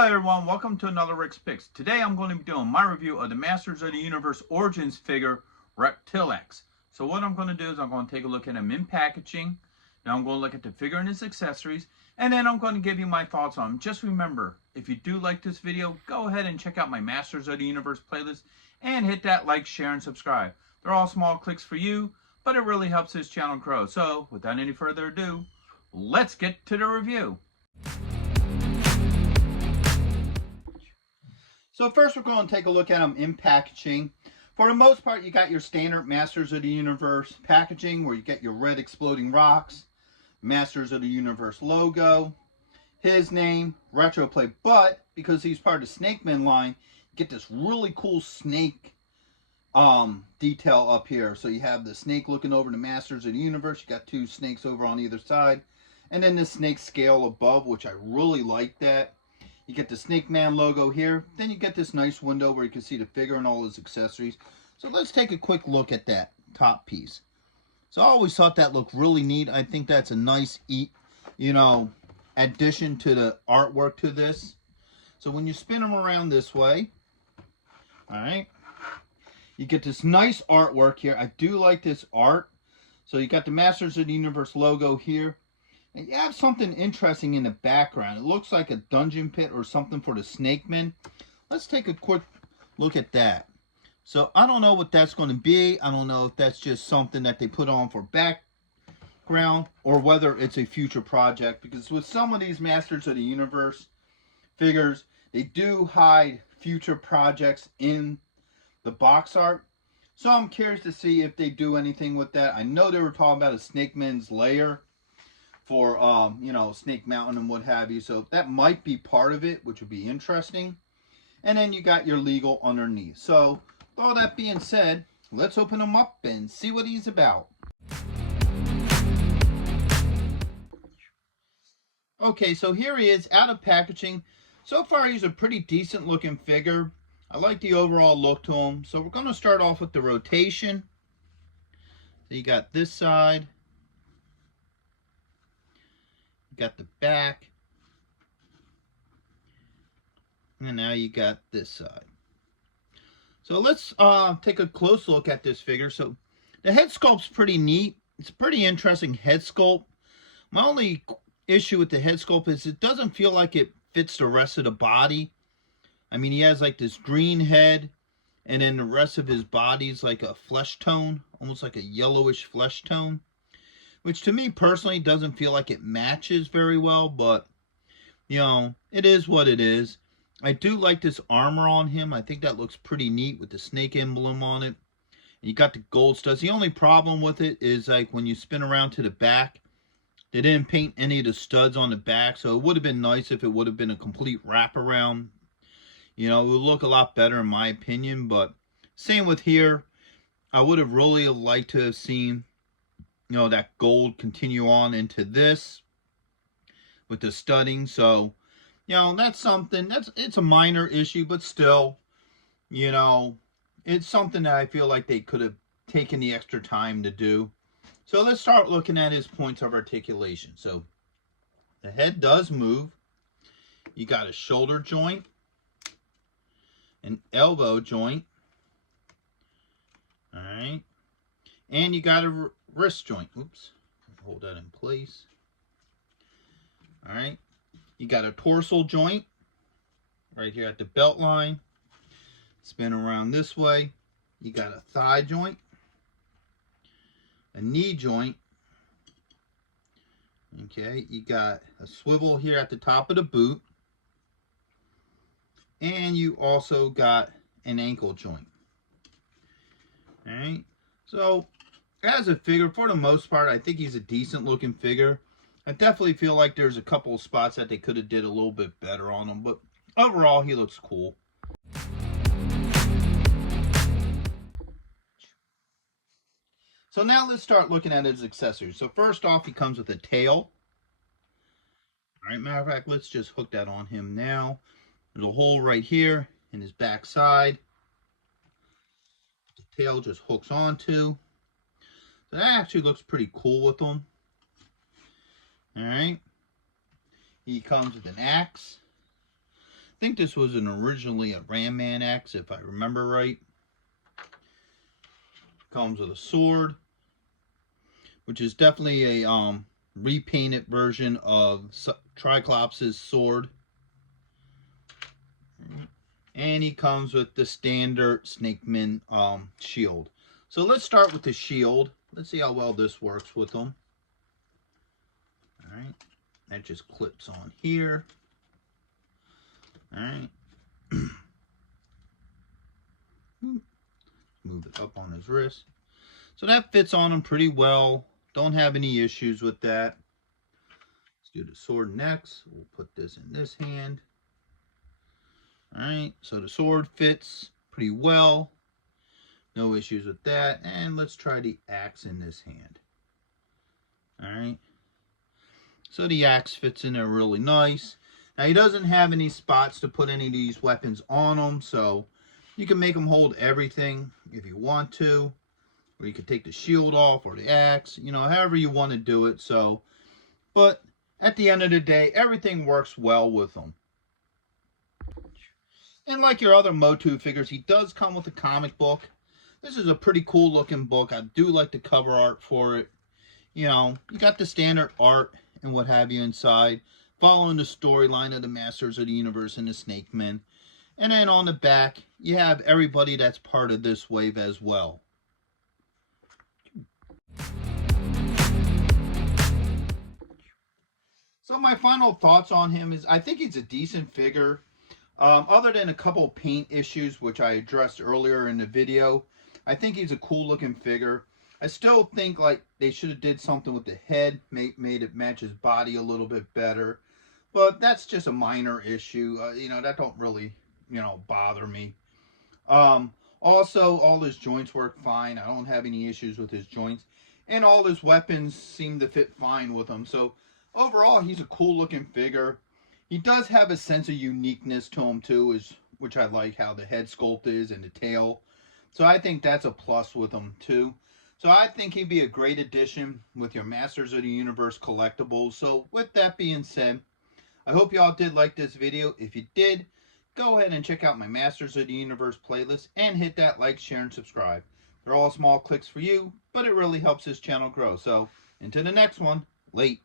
Hello everyone, welcome to another Rick's Picks. Today I'm going to be doing my review of the Masters of the Universe Origins figure, Reptilax. So what I'm going to do is I'm going to take a look at him in packaging. Now I'm going to look at the figure and his accessories. And then I'm going to give you my thoughts on him. Just remember, if you do like this video, go ahead and check out my Masters of the Universe playlist. And hit that like, share, and subscribe. They're all small clicks for you, but it really helps this channel grow. So without any further ado, let's get to the review. So first we're going to take a look at them in packaging. For the most part, you got your standard Masters of the Universe packaging where you get your red exploding rocks, Masters of the Universe logo, his name, retro play. But because he's part of the Snake Man line, you get this really cool snake detail up here. So you have the snake looking over the Masters of the Universe. You got two snakes over on either side. And then the snake scale above, which I really like that. You get the Snake Man logo here. Then you get this nice window where you can see the figure and all his accessories. So let's take a quick look at that top piece. So I always thought that looked really neat. I think that's a nice, addition to the artwork to this. So when you spin them around this way, all right, you get this nice artwork here. I do like this art. So you got the Masters of the Universe logo here. And you have something interesting in the background. It looks like a dungeon pit or something for the Snake Man. Let's take a quick look at that. So I don't know what that's going to be. I don't know if that's just something that they put on for background or whether it's a future project. Because with some of these Masters of the Universe figures, they do hide future projects in the box art. So I'm curious to see if they do anything with that. I know they were talking about a Snake Man's lair for, Snake Mountain and what have you. So that might be part of it, which would be interesting. And then you got your legal underneath. So with all that being said, let's open him up and see what he's about. Okay, so here he is out of packaging. So far, he's a pretty decent looking figure. I like the overall look to him. So we're going to start off with the rotation. So you got this side. Got the back, and now you got this side. So let's take a close look at this figure. So the head sculpt's pretty neat. It's a pretty interesting head sculpt. My only issue with the head sculpt is it doesn't feel like it fits the rest of the body. I mean, he has like this green head, and then the rest of his body is like a flesh tone, almost like a yellowish flesh tone. Which to me personally doesn't feel like it matches very well, but it is what it is. I do like this armor on him. I think that looks pretty neat with the snake emblem on it. And you got the gold studs. The only problem with it is like when you spin around to the back, they didn't paint any of the studs on the back, so it would have been nice if it would have been a complete wraparound. It would look a lot better in my opinion, but same with here. I would have really liked to have seen that gold continue on into this with the studding. So, that's something, it's a minor issue, but still, it's something that I feel like they could have taken the extra time to do. So let's start looking at his points of articulation. So the head does move. You got a shoulder joint, an elbow joint, all right, and you got a wrist joint. Oops. Hold that in place. All right. You got a dorsal joint right here at the belt line. Spin around this way. You got a thigh joint, a knee joint. Okay. You got a swivel here at the top of the boot. And you also got an ankle joint. All right. So as a figure, for the most part, I think he's a decent looking figure. I definitely feel like there's a couple of spots that they could have did a little bit better on him, but overall, he looks cool. So now let's start looking at his accessories. So first off, he comes with a tail. All right, matter of fact, let's just hook that on him now. There's a hole right here in his back side. The tail just hooks onto. So that actually looks pretty cool with them. All right. He comes with an axe. think this was originally a Ram Man X, if I remember right. Comes with a sword, which is definitely a repainted version of Triclops' sword. And he comes with the standard Snakeman shield. So let's start with the shield. Let's see how well this works with them. Alright, that just clips on here. Alright. Move it up on his wrist. So that fits on him pretty well. Don't have any issues with that. Let's do the sword next. We'll put this in this hand. Alright, so the sword fits pretty well. No issues with that. And let's try the axe in this hand. Alright. So the axe fits in there really nice. Now he doesn't have any spots to put any of these weapons on him, so you can make him hold everything if you want to. Or you could take the shield off or the axe, you know, however you want to do it. So, but at the end of the day, everything works well with him. And like your other Motu figures, he does come with a comic book. This is a pretty cool looking book. I do like the cover art for it. You know, you got the standard art and what have you inside, following the storyline of the Masters of the Universe and the Snake Men. And then on the back, you have everybody that's part of this wave as well. So my final thoughts on him is I think he's a decent figure. Other than a couple paint issues, which I addressed earlier in the video, I think he's a cool looking figure. I still think like they should have did something with the head, made it match his body a little bit better. But that's just a minor issue. You know, that don't really, you know, bother me. Also, all his joints work fine. I don't have any issues with his joints. And all his weapons seem to fit fine with him. So overall, he's a cool looking figure. He does have a sense of uniqueness to him too, which I like how the head sculpt is and the tail. So I think that's a plus with him too. So I think he'd be a great addition with your Masters of the Universe collectibles. So with that being said, I hope y'all did like this video. If you did, go ahead and check out my Masters of the Universe playlist and hit that like, share, and subscribe. They're all small clicks for you, but it really helps this channel grow. So until the next one, late.